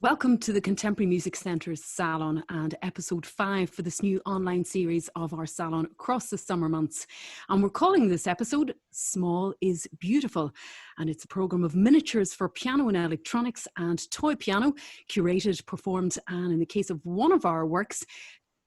Welcome to the Contemporary Music Centre's Salon and episode 5 for this new online series of our Salon across the summer months. And we're calling this episode Small is Beautiful. And it's a programme of miniatures for piano and electronics and toy piano, curated, performed, and in the case of one of our works,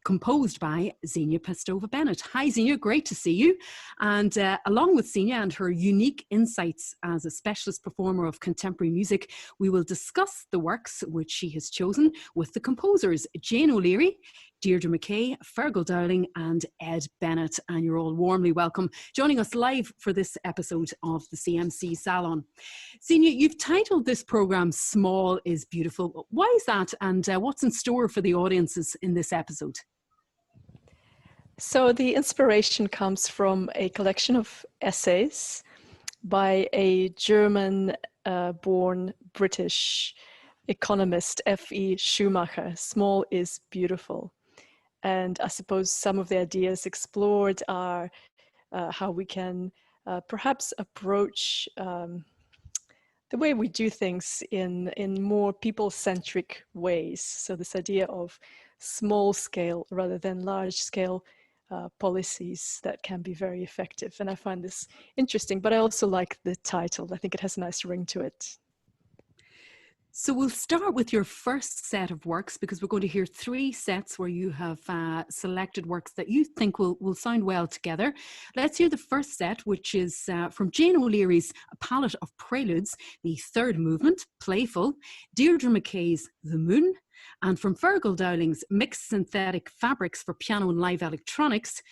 composed by Xenia Pestova Bennett. Hi Xenia, great to see you. And along with Xenia and her unique insights as a specialist performer of contemporary music, we will discuss the works which she has chosen with the composers Jane O'Leary, Deirdre McKay, Fergal Dowling and Ed Bennett. And you're all warmly welcome joining us live for this episode of the CMC Salon. Xenia, you've titled this programme Small is Beautiful. Why is that, and what's in store for the audiences in this episode? So the inspiration comes from a collection of essays by a German-born British economist, F.E. Schumacher. Small is beautiful. And I suppose some of the ideas explored are how we can perhaps approach the way we do things in more people-centric ways. So this idea of small scale rather than large scale policies that can be very effective. And I find this interesting, but I also like the title. I think it has a nice ring to it. So we'll start with your first set of works, because we're going to hear 3 sets where you have selected works that you think will sound well together. Let's hear the first set, which is from Jane O'Leary's A Palette of Preludes, the 3rd movement, Playful, Deirdre McKay's The Moon, and from Fergal Dowling's Mixed Synthetic Fabrics for Piano and Live Electronics,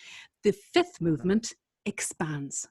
the 5th movement, Expands.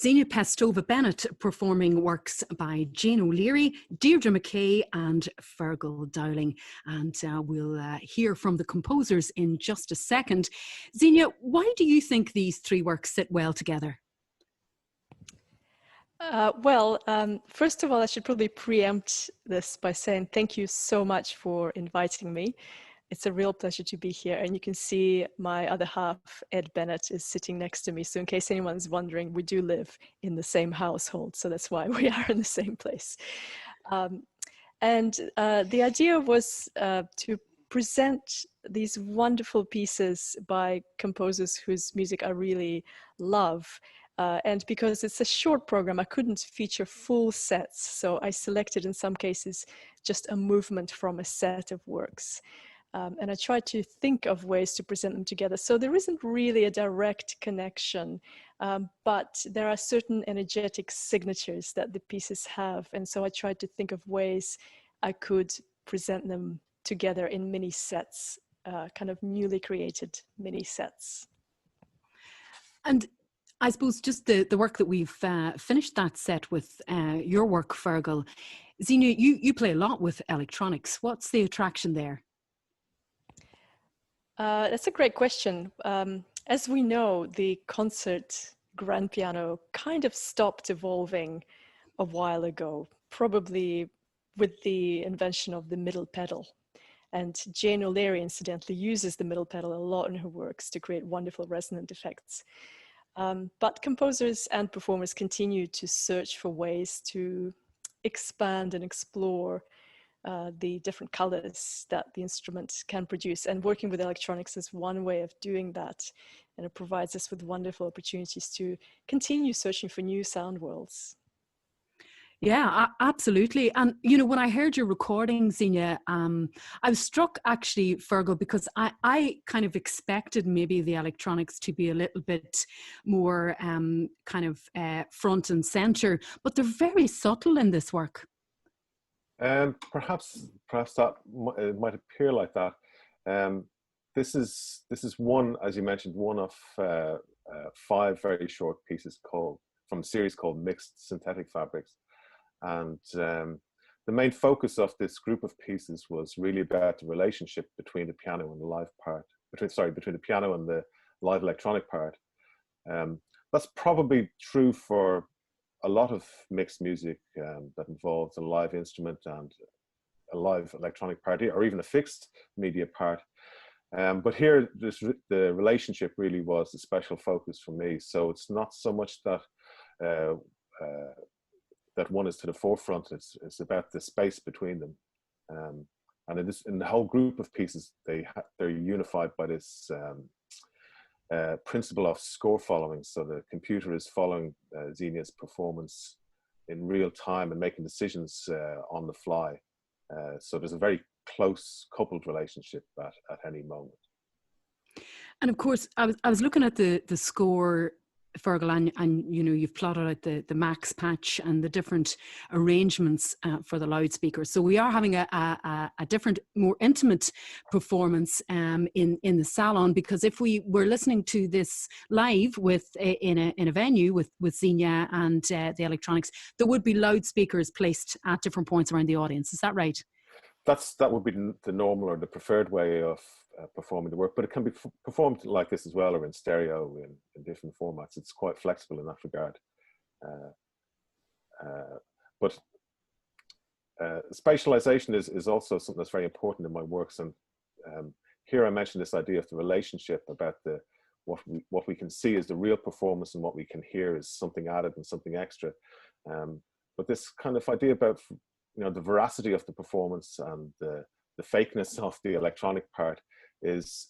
Xenia Pestova Bennett performing works by Jane O'Leary, Deirdre McKay and Fergal Dowling. And we'll hear from the composers in just a second. Xenia, why do you think these three works sit well together? First of all, I should probably preempt this by saying thank you so much for inviting me. It's a real pleasure to be here. And you can see my other half, Ed Bennett, is sitting next to me. So in case anyone's wondering, we do live in the same household. So that's why we are in the same place. The idea was to present these wonderful pieces by composers whose music I really love. And because it's a short program, I couldn't feature full sets. So I selected, in some cases, just a movement from a set of works. And I tried to think of ways to present them together. So there isn't really a direct connection, but there are certain energetic signatures that the pieces have. And so I tried to think of ways I could present them together in mini sets, kind of newly created mini sets. And I suppose just the work that we've finished that set with, your work, Fergal. Xenia, you play a lot with electronics. What's the attraction there? That's a great question. As we know, the concert grand piano kind of stopped evolving a while ago, probably with the invention of the middle pedal. And Jane O'Leary, incidentally, uses the middle pedal a lot in her works to create wonderful resonant effects. But composers and performers continue to search for ways to expand and explore the different colors that the instrument can produce. And working with electronics is one way of doing that. And it provides us with wonderful opportunities to continue searching for new sound worlds. Yeah, absolutely. And, you know, when I heard your recording, Xenia, I was struck actually, Fergal, because I kind of expected maybe the electronics to be a little bit more kind of front and center, but they're very subtle in this work. Perhaps that it might appear like that. This is one, as you mentioned, one of 5 very short pieces from a series called Mixed Synthetic Fabrics. And the main focus of this group of pieces was really about the relationship between the piano and the live part, between the piano and the live electronic part. That's probably true for a lot of mixed music that involves a live instrument and a live electronic part, or even a fixed media part. But here, the relationship really was the special focus for me. So it's not so much that that one is to the forefront. It's about the space between them. And in the whole group of pieces, they're unified by this principle of score following. So the computer is following Xenia's performance in real time and making decisions on the fly. So there's a very close coupled relationship at any moment. And of course, I was looking at the score, Fergal, and you know, you've plotted out the max patch and the different arrangements for the loudspeakers. So we are having a different, more intimate performance in the Salon, because if we were listening to this live in a venue with Xenia and the electronics, there would be loudspeakers placed at different points around the audience. Is that right? That would be the normal or the preferred way of performing the work, but it can be performed like this as well, or in stereo in different formats. It's quite flexible in that regard. But spatialization is also something that's very important in my works. And here I mentioned this idea of the relationship about what we can see is the real performance, and what we can hear is something added and something extra. But this kind of idea about, you know, the veracity of the performance and the fakeness of the electronic part is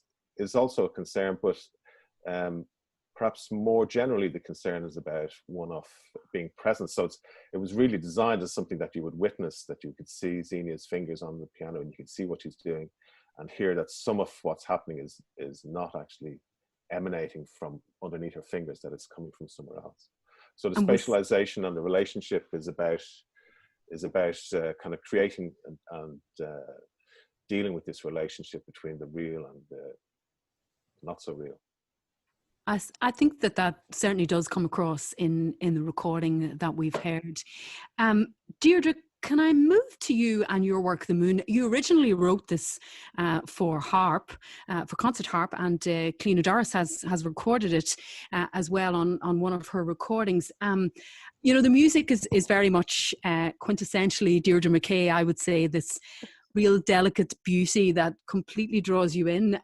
also a concern, but perhaps more generally the concern is about one of being present. So it was really designed as something that you would witness, that you could see Xenia's fingers on the piano and you could see what she's doing, and hear that some of what's happening is not actually emanating from underneath her fingers, that it's coming from somewhere else. So the spatialization and the relationship is about kind of creating and dealing with this relationship between the real and the not so real. I think that certainly does come across in the recording that we've heard. Deirdre, can I move to you and your work, The Moon? You originally wrote this for harp, for concert harp, and Cliona Doris has recorded it as well on one of her recordings. You know, the music is very much quintessentially Deirdre McKay, I would say, this real delicate beauty that completely draws you in.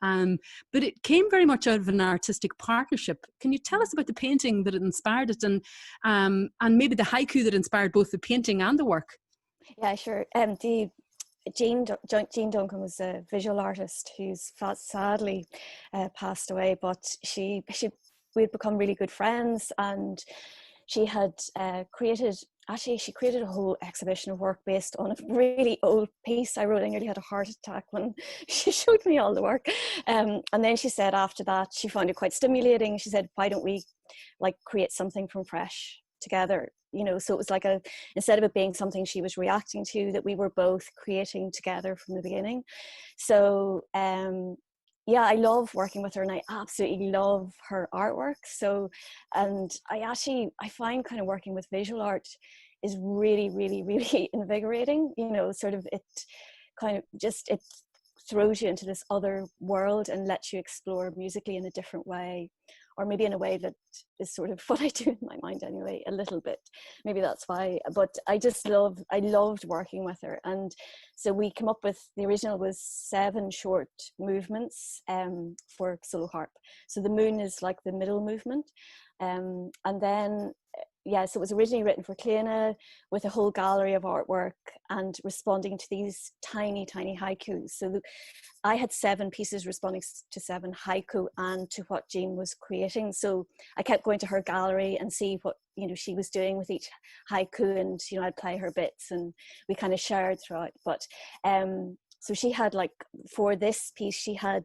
But it came very much out of an artistic partnership. Can you tell us about the painting that inspired it, and maybe the haiku that inspired both the painting and the work? Yeah, sure. Jean Duncan was a visual artist who's sadly passed away, but we'd become really good friends, and she had created a whole exhibition of work based on a really old piece I wrote. I nearly had a heart attack when she showed me all the work. And then she said after that, she found it quite stimulating. She said, why don't we like create something from fresh together? You know, so it was like instead of it being something she was reacting to, that we were both creating together from the beginning. So yeah, I love working with her, and I absolutely love her artwork. So, and I find kind of working with visual art is really, really, really invigorating. You know, sort of it throws you into this other world and lets you explore musically in a different way, or maybe in a way that is sort of what I do in my mind anyway, a little bit. Maybe that's why, but I loved working with her. And so we came up with, the original was 7 short movements for solo harp. So the moon is like the middle movement. And then, so it was originally written for Cliona with a whole gallery of artwork and responding to these tiny, tiny haikus. So I had 7 pieces responding to 7 haiku and to what Jean was creating. So I kept going to her gallery and see what, you know, she was doing with each haiku, and, you know, I'd play her bits and we kind of shared throughout. But so she had, like, for this piece, she had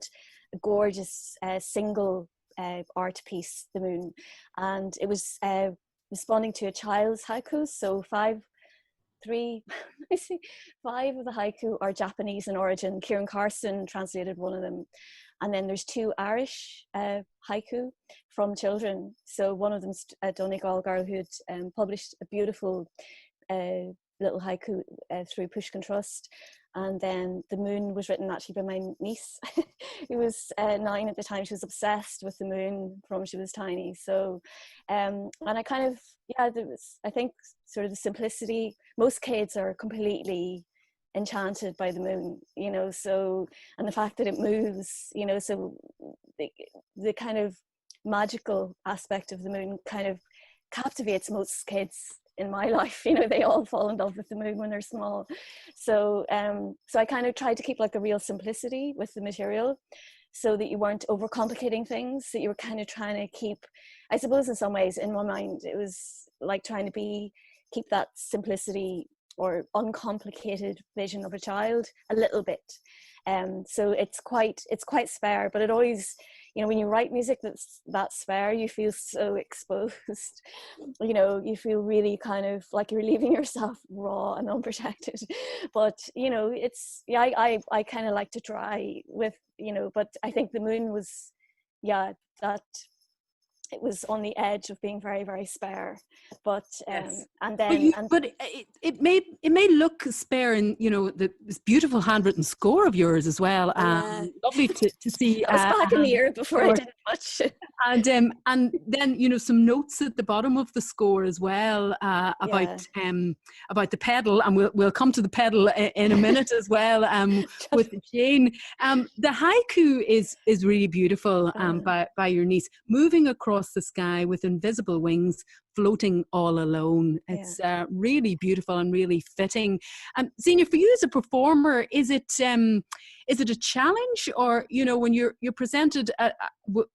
a gorgeous single art piece, The Moon, and it was responding to a child's haiku. So 5 of the haiku are Japanese in origin. Kieran Carson translated one of them. And then there's 2 Irish haiku from children. So one of them's Donegal girl who had published a beautiful little haiku through Pushkin Trust. And then The Moon was written actually by my niece, who was 9 at the time. She was obsessed with the moon from she was tiny. So, and I kind of, there was, I think, sort of the simplicity. Most kids are completely enchanted by the moon, you know, so, and the fact that it moves, you know, so the kind of magical aspect of the moon kind of captivates most kids in my life. You know, they all fall in love with the moon when they're small. So so I kind of tried to keep like a real simplicity with the material, so that you weren't overcomplicating things, that you were kind of trying to keep, I suppose in some ways in my mind it was like trying to keep that simplicity or uncomplicated vision of a child a little bit. So it's quite spare, but it always, you know, when you write music that's that spare, you feel so exposed. You know, you feel really kind of like you're leaving yourself raw and unprotected. But, you know, it's, I kind of like to try with, you know, but I think The Moon was, that it was on the edge of being very, very spare, but yes. And then it may look spare in, you know, this beautiful handwritten score of yours as well. Lovely to see. I was back in the era before I did much. And then, you know, some notes at the bottom of the score as well about the pedal, and we'll come to the pedal in a minute as well. With Jane, the haiku is really beautiful. By your niece, moving across the sky with invisible wings, floating all alone. It's really beautiful and really fitting. Xenia, for you as a performer, is it a challenge, or, you know, when you're presented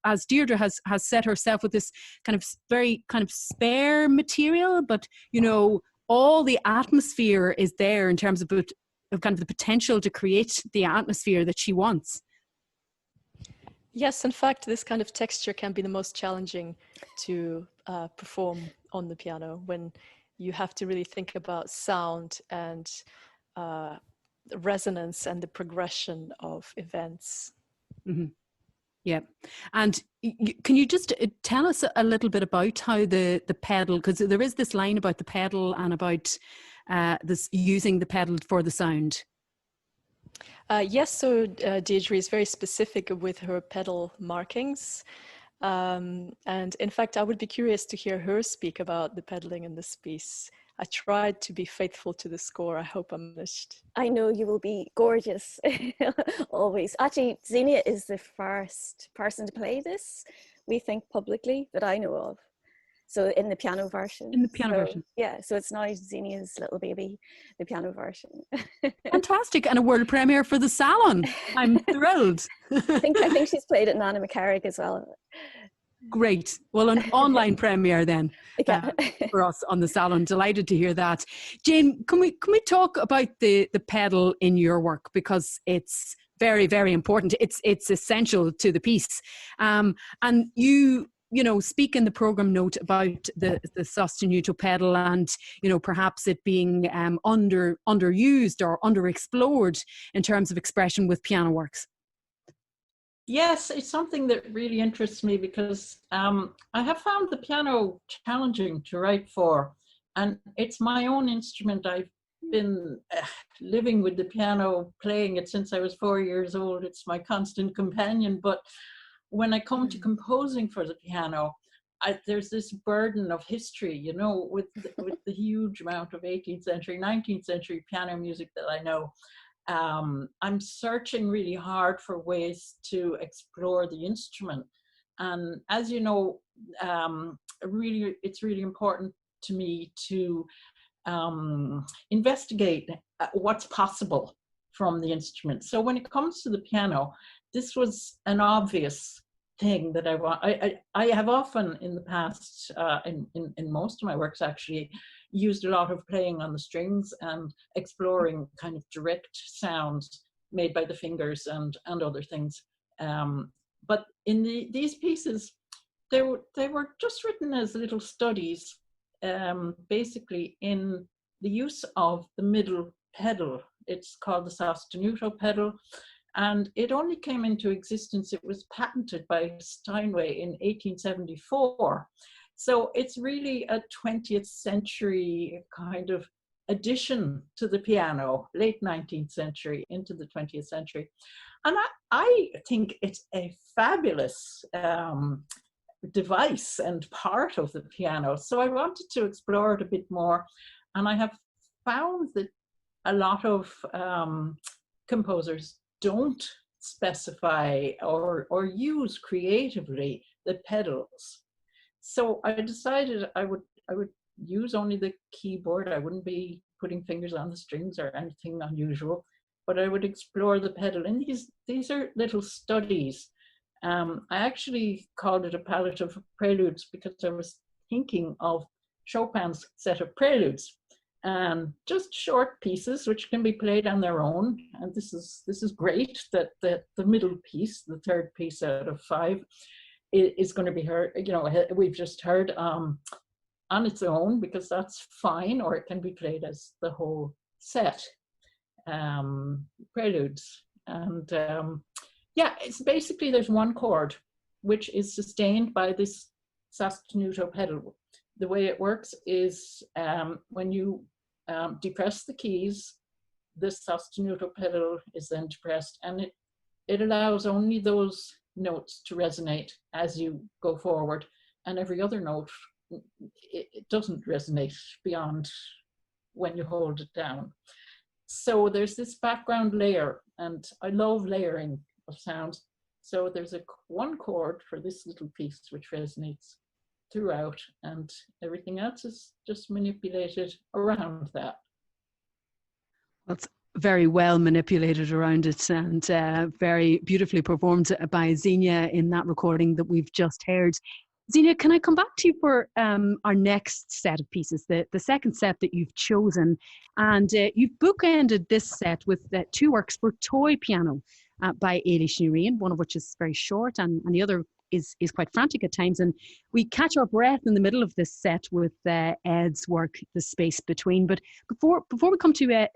as Deirdre has set herself with this kind of very kind of spare material, but, you know, all the atmosphere is there in terms of kind of the potential to create the atmosphere that she wants? Yes, in fact, this kind of texture can be the most challenging to perform on the piano, when you have to really think about sound and resonance and the progression of events. Mm-hmm. Yeah. And can you just tell us a little bit about how the pedal, because there is this line about the pedal and about this using the pedal for the sound. Yes, so Deirdre is very specific with her pedal markings. And in fact, I would be curious to hear her speak about the pedaling in this piece. I tried to be faithful to the score. I hope I managed. I know you will be gorgeous, always. Actually, Xenia is the first person to play this, we think, publicly, that I know of. So in the piano version. In the piano version. Yeah, so it's now Xenia's little baby, the piano version. Fantastic, and a world premiere for the Salon. I'm thrilled. I think she's played at Nana McCarrick as well. Great. Well, an online premiere then for us on the Salon. Delighted to hear that. Jane, can we talk about the pedal in your work, because it's very, very important. It's essential to the piece. And you speak in the program note about the sostenuto pedal and, perhaps it being underused or underexplored in terms of expression with piano works. Yes, it's something that really interests me because I have found the piano challenging to write for, and it's my own instrument. I've been living with the piano, playing it since I was 4 years old. It's my constant companion. But when I come to composing for the piano, there's this burden of history, with the huge amount of 18th century, 19th century piano music that I know. I'm searching really hard for ways to explore the instrument. And as you know, it's really important to me to investigate what's possible from the instrument. So when it comes to the piano, this was an obvious thing that I have often in the past, in most of my works actually, used a lot of playing on the strings and exploring kind of direct sounds made by the fingers and other things. But in these pieces, they were just written as little studies, basically in the use of the middle pedal. It's called the sostenuto pedal. And it only came into existence, it was patented by Steinway in 1874. So it's really a 20th century kind of addition to the piano, late 19th century into the 20th century. And I think it's a fabulous device and part of the piano. So I wanted to explore it a bit more. And I have found that a lot of composers don't specify or use creatively the pedals. So I decided I would use only the keyboard. I wouldn't be putting fingers on the strings or anything unusual, but I would explore the pedal. And these are little studies. I actually called it a palette of preludes because I was thinking of Chopin's set of preludes. Just short pieces which can be played on their own. And this is great that the middle piece, the third piece out of 5, is going to be heard, we've just heard on its own, because that's fine, or it can be played as the whole set, preludes. And it's basically, there's one chord which is sustained by this sostenuto pedal. The way it works is when you depress the keys, this sostenuto pedal is then depressed, and it allows only those notes to resonate as you go forward, and every other note, it doesn't resonate beyond when you hold it down. So there's this background layer, and I love layering of sounds. So there's one chord for this little piece which resonates throughout, and everything else is just manipulated around that. That's very well manipulated around it, and very beautifully performed by Xenia in that recording that we've just heard. Xenia, can I come back to you for our next set of pieces, the second set that you've chosen? And you've bookended this set with 2 works for toy piano by Ailis and Riain, one of which is very short and the other is quite frantic at times. And we catch our breath in the middle of this set with Ed's work, The Space Between. But before we come to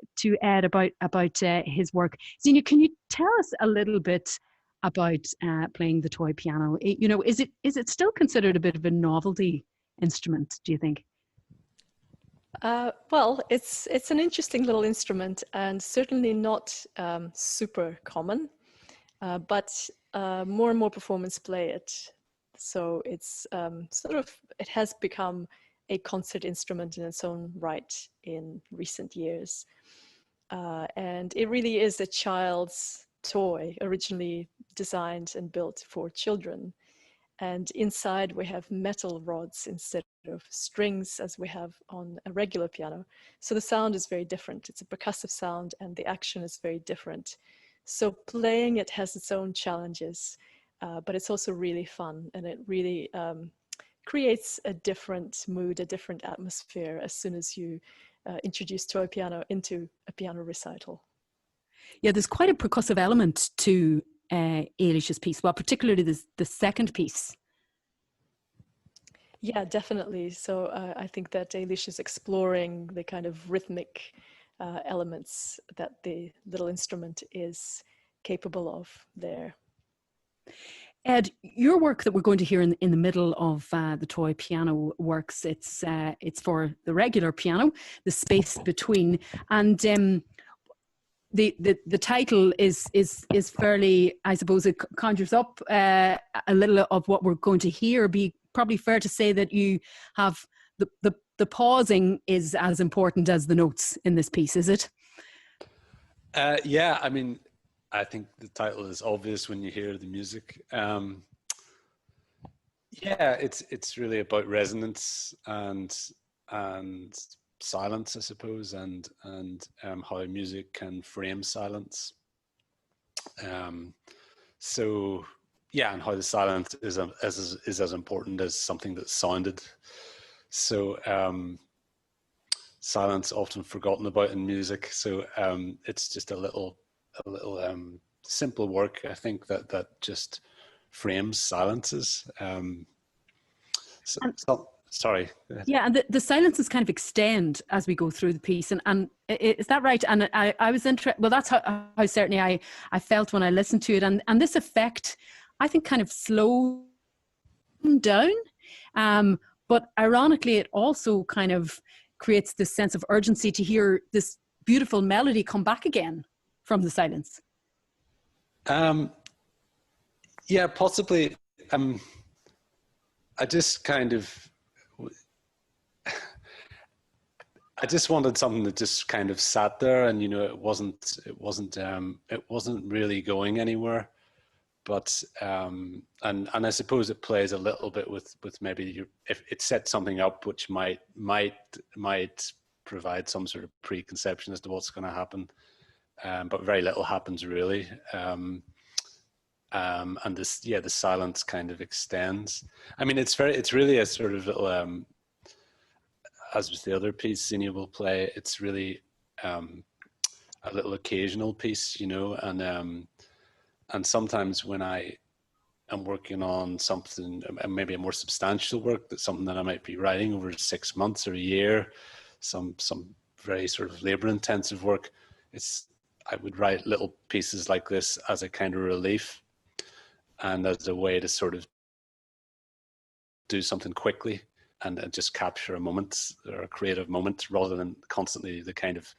Ed about his work, Xenia, can you tell us a little bit about playing the toy piano? Is it still considered a bit of a novelty instrument, do you think? Well, it's an interesting little instrument, and certainly not super common, but more and more performers play it. So it's it has become a concert instrument in its own right in recent years. And it really is a child's toy, originally designed and built for children. And inside we have metal rods instead of strings as we have on a regular piano. So the sound is very different. It's a percussive sound and the action is very different. So playing it has its own challenges, but it's also really fun, and it really creates a different mood, a different atmosphere as soon as you introduce toy piano into a piano recital. Yeah, there's quite a percussive element to Ailis's piece, well, particularly the second piece. Yeah, definitely. So I think that Ailis is exploring the kind of rhythmic elements that the little instrument is capable of there. Ed, your work that we're going to hear in the middle of the toy piano works, it's for the regular piano, the space between, and the title is fairly, I suppose, it conjures up a little of what we're going to hear. Be probably fair to say that you have the pausing is as important as the notes in this piece, is it? Yeah, I mean, I think the title is obvious when you hear the music. Yeah, it's really about resonance and silence, I suppose, and how music can frame silence. So yeah, and how the silence is as important as something that's sounded. So silence often forgotten about in music. So it's just a little simple work, I think, that just frames silences. Sorry. Yeah, and the silences kind of extend as we go through the piece, and is that right? And I was interested. Well, that's how certainly I felt when I listened to it, and this effect, I think, kind of slowed down, but ironically, it also kind of creates this sense of urgency to hear this beautiful melody come back again from the silence. Yeah, possibly. I just kind of. I just wanted something that just kind of sat there, and it wasn't really going anywhere. But and I suppose it plays a little bit with maybe if it sets something up which might provide some sort of preconception as to what's going to happen, but very little happens really. And the silence kind of extends. I mean, it's really a sort of little. As with the other piece Xenia will play, it's really a little occasional piece, and sometimes when I am working on something, maybe a more substantial work, that's something that I might be writing over 6 months or a year, some very sort of labor-intensive work, I would write little pieces like this as a kind of relief and as a way to sort of do something quickly. And just capture a moment or a creative moment rather than constantly the kind of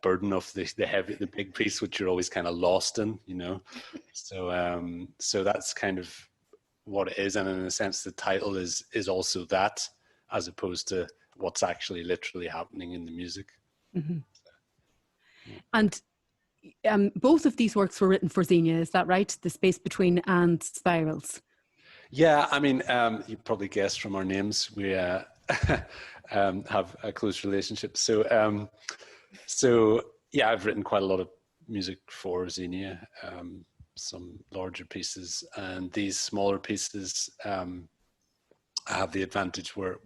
burden of the big piece, which you're always kind of lost in, So that's kind of what it is. And in a sense, the title is also that, as opposed to what's actually literally happening in the music. Mm-hmm. And both of these works were written for Xenia, is that right? The Space Between and Spirals. Yeah, I mean, you probably guessed from our names, we have a close relationship. So yeah, I've written quite a lot of music for Xenia, some larger pieces, and these smaller pieces, I have the advantage where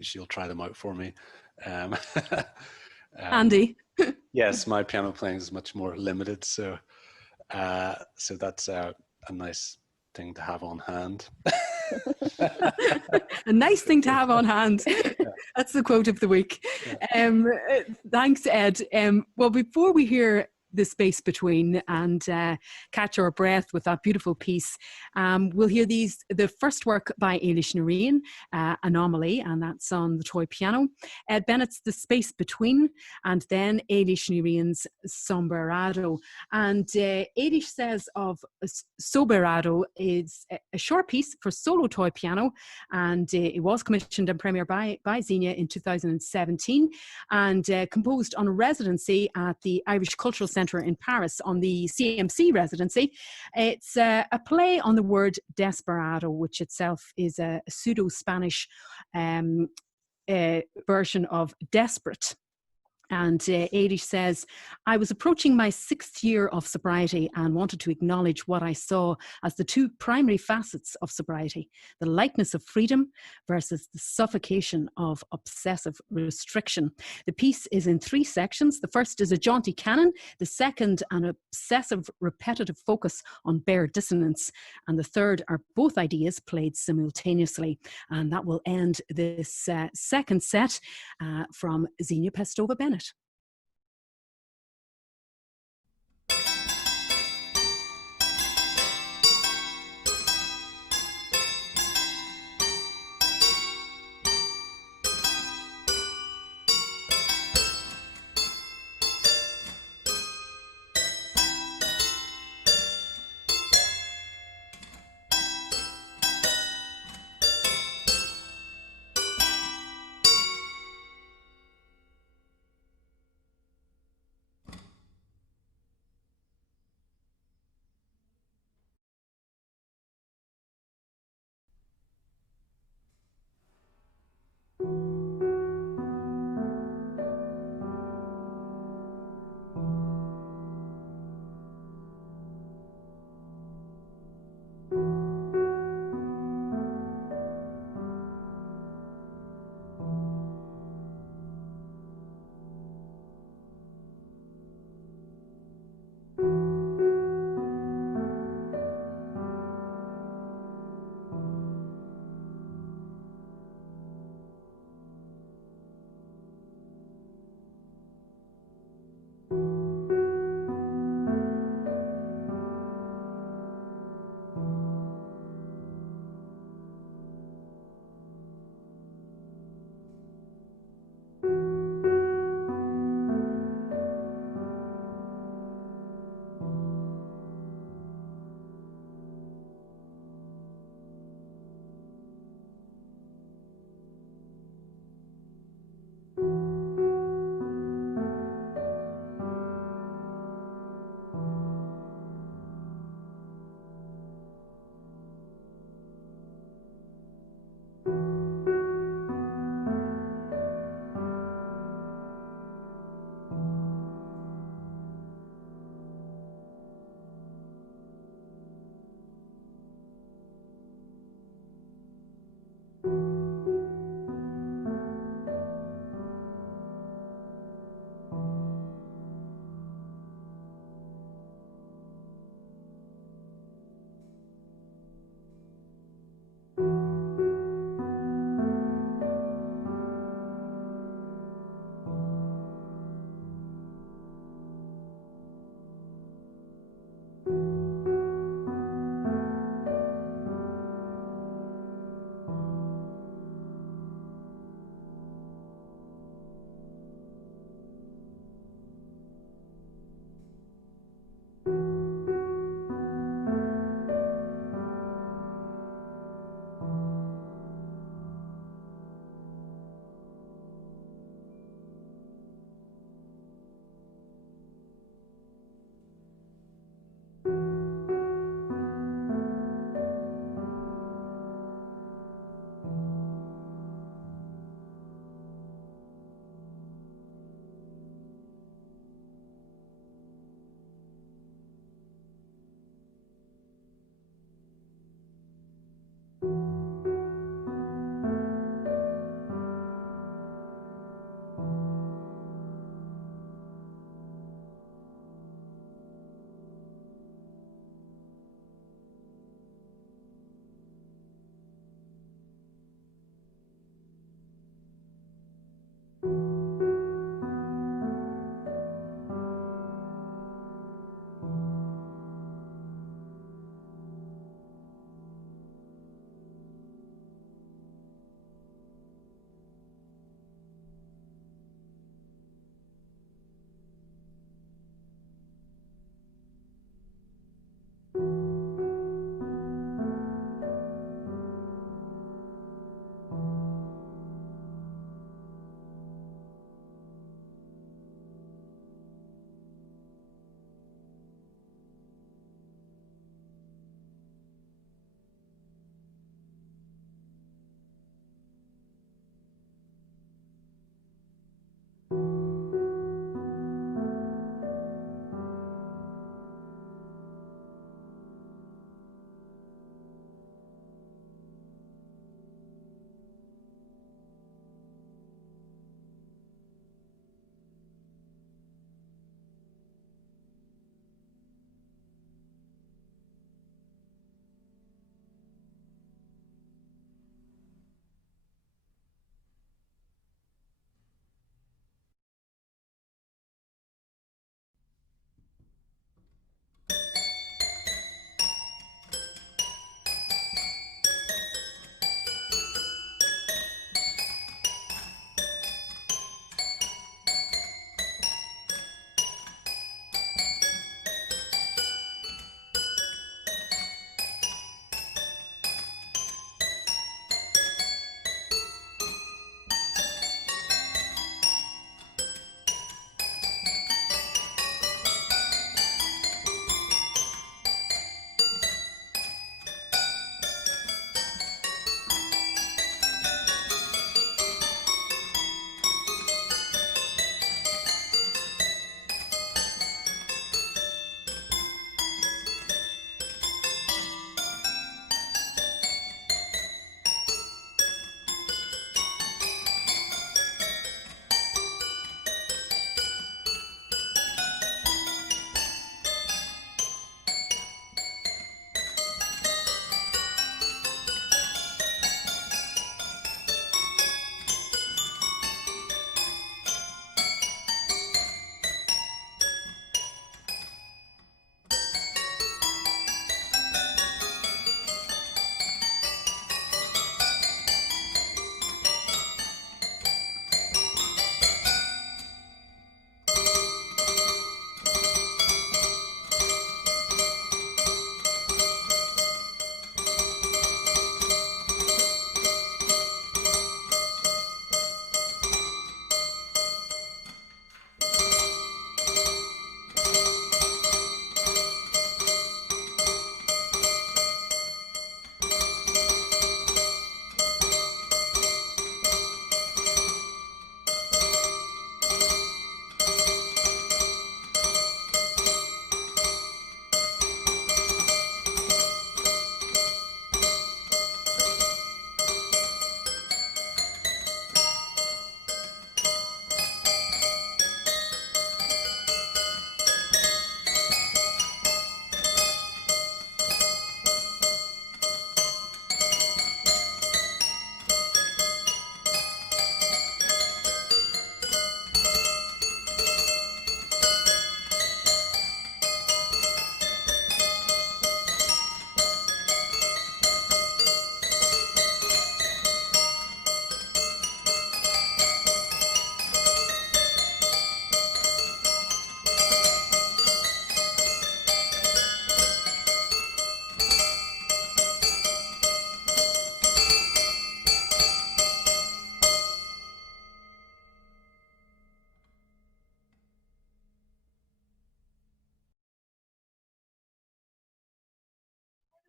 she'll try them out for me. Andy. Yes, my piano playing is much more limited, so that's a nice thing to have on hand. A nice thing to have on hand. Yeah. That's the quote of the week. Yeah. Thanks, Ed. Well, before we hear the space between and catch our breath with that beautiful piece. We'll hear the first work by Ailis and Riain, Anomaly, and that's on the toy piano. Ed Bennett's The Space Between, and then Ailis and Riain's Soberado. And Ailis says of Soberado is a short piece for solo toy piano, and it was commissioned and premiered by Xenia in 2017, and composed on a residency at the Irish Cultural Centre in Paris on the CMC residency. It's a play on the word desperado, which itself is a pseudo-Spanish version of desperate. And Ailis says, I was approaching my 6th year of sobriety and wanted to acknowledge what I saw as the two primary facets of sobriety, the lightness of freedom versus the suffocation of obsessive restriction. The piece is in 3 sections. The first is a jaunty canon, the second an obsessive repetitive focus on bare dissonance, and the third are both ideas played simultaneously. And that will end this second set from Xenia Pestova Bennett.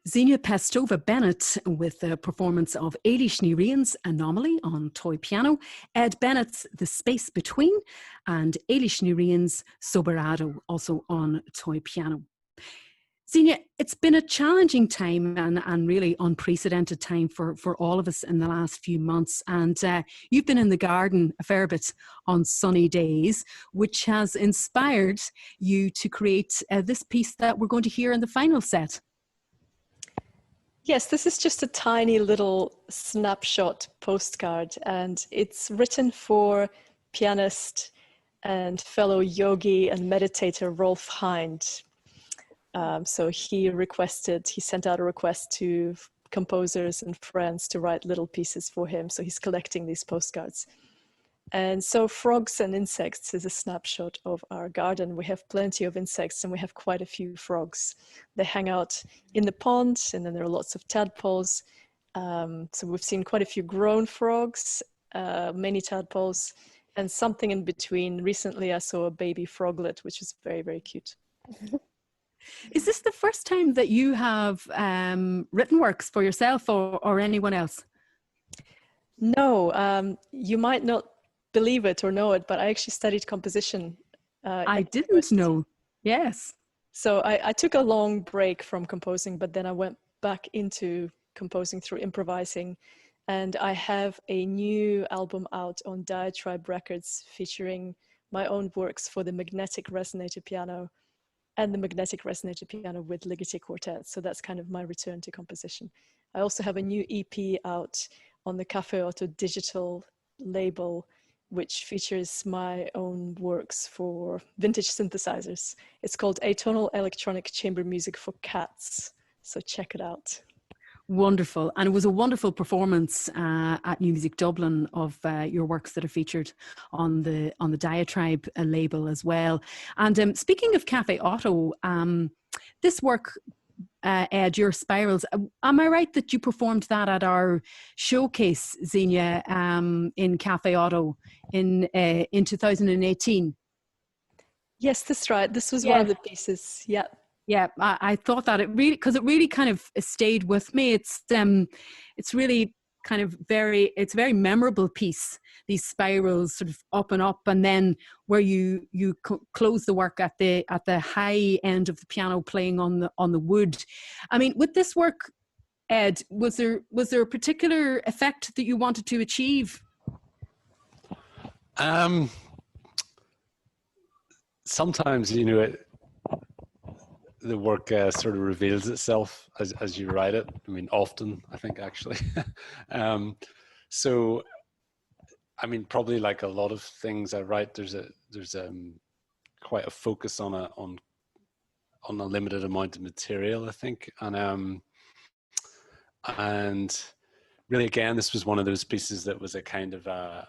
Xenia Pestova Bennett with the performance of Ailis Riain's Anomaly on toy piano, Ed Bennett's The Space Between, and Ailis Riain's Soberado also on toy piano. Xenia, it's been a challenging time and really unprecedented time for all of us in the last few months. And you've been in the garden a fair bit on sunny days, which has inspired you to create this piece that we're going to hear in the final set. Yes, this is just a tiny little snapshot postcard, and it's written for pianist and fellow yogi and meditator Rolf Hind. So he sent out a request to composers and friends to write little pieces for him. So he's collecting these postcards. And so frogs and insects is a snapshot of our garden. We have plenty of insects and we have quite a few frogs. They hang out in the pond, and then there are lots of tadpoles. So we've seen quite a few grown frogs, many tadpoles, and something in between. Recently I saw a baby froglet, which is very, very cute. Is this the first time that you have written works for yourself or anyone else? No, you might not believe it or know it, but I actually studied composition. I didn't know. Yes. So I took a long break from composing, but then I went back into composing through improvising. And I have a new album out on Diatribe Records featuring my own works for the magnetic resonator piano and the magnetic resonator piano with Ligeti Quartet. So that's kind of my return to composition. I also have a new EP out on the Cafe Otto digital label, which features my own works for vintage synthesizers. It's called Atonal Electronic Chamber Music for Cats. So check it out. Wonderful. And it was a wonderful performance at New Music Dublin of your works that are featured on the Diatribe label as well. And speaking of Cafe Otto, this work, Ed, your spirals, am I right that you performed that at our showcase, Xenia, in Cafe Otto in 2018? Yes, that's right. This was one of the pieces. Yeah. Yeah, I thought that it really kind of stayed with me. It's really kind of it's a very memorable piece. These spirals sort of up and up, and then where you close the work at the high end of the piano playing on the wood. I mean, with this work, Ed, was there a particular effect that you wanted to achieve? Sometimes, the work sort of reveals itself as you write it. I mean, often, I think, actually. So, I mean, probably like a lot of things I write, there's quite a focus on a limited amount of material, I think, and really, again, this was one of those pieces that was a kind of a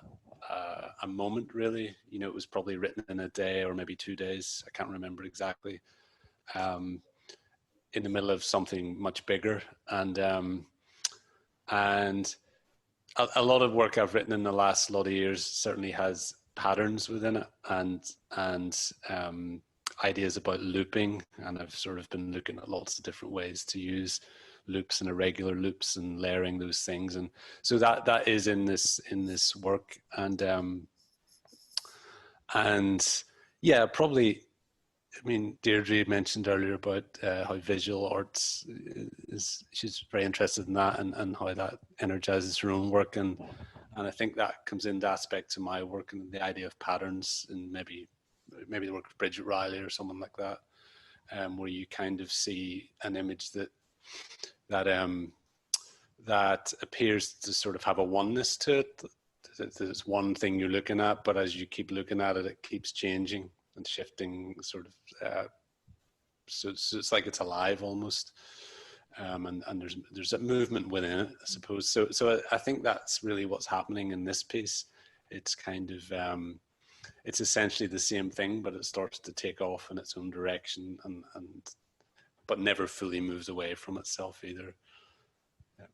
moment, really. It was probably written in a day or maybe 2 days. I can't remember exactly. In the middle of something much bigger, and a lot of work I've written in the last lot of years certainly has patterns within it, and ideas about looping, and I've sort of been looking at lots of different ways to use loops and irregular loops and layering those things, and so that is in this work, and yeah, probably. I mean, Deirdre mentioned earlier about how visual arts she's very interested in that, and how that energizes her own work, and I think that comes into aspect to my work and the idea of patterns, and maybe the work of Bridget Riley or someone like that, where you kind of see an image that appears to sort of have a oneness to it. There's one thing you're looking at, but as you keep looking at it, it keeps changing and shifting, sort of, so it's like it's alive almost, and there's a movement within it, I suppose. So I think that's really what's happening in this piece. It's kind of it's essentially the same thing, but it starts to take off in its own direction, and but never fully moves away from itself either. Yeah.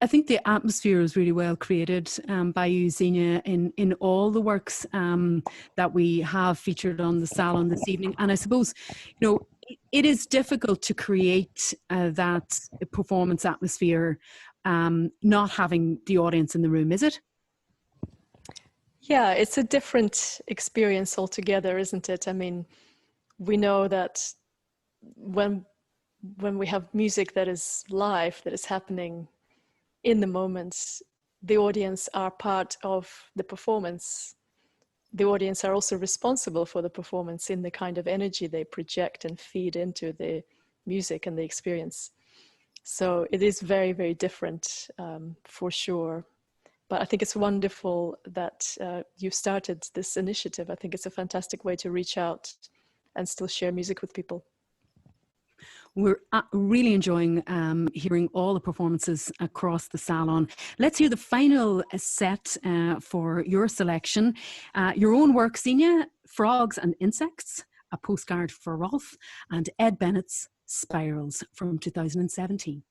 I think the atmosphere is really well created by you, Xenia, in all the works that we have featured on the Salon this evening. And I suppose, it is difficult to create that performance atmosphere, not having the audience in the room, is it? Yeah, it's a different experience altogether, isn't it? I mean, we know that when we have music that is live, that is happening in the moment, the audience are part of the performance. The audience are also responsible for the performance in the kind of energy they project and feed into the music and the experience. So it is very, very different, for sure. But I think it's wonderful that you started this initiative. I think it's a fantastic way to reach out and still share music with people. We're really enjoying hearing all the performances across the Salon. Let's hear the final set for your selection. Your own work, Xenia, Frogs and Insects, a postcard for Rolf, and Ed Bennett's Spirals from 2017.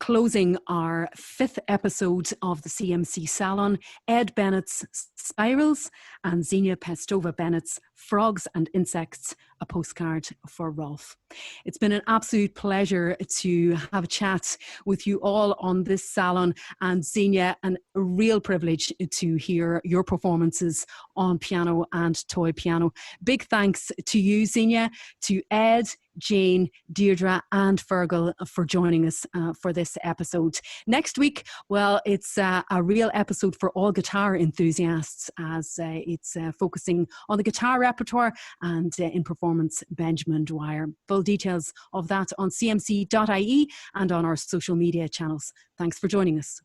Closing our 5th episode of the CMC Salon, Ed Bennett's Spirals and Xenia Pestova Bennett's Frogs and Insects, a postcard for Rolf. It's been an absolute pleasure to have a chat with you all on this salon, and Xenia, a real privilege to hear your performances on piano and toy piano. Big thanks to you, Xenia, to Ed, Jane, Deirdre and Fergal for joining us for this episode. Next week, well, it's a real episode for all guitar enthusiasts, as it's focusing on the guitar repertoire and in performance Benjamin Dwyer. Full details of that on cmc.ie and on our social media channels. Thanks for joining us.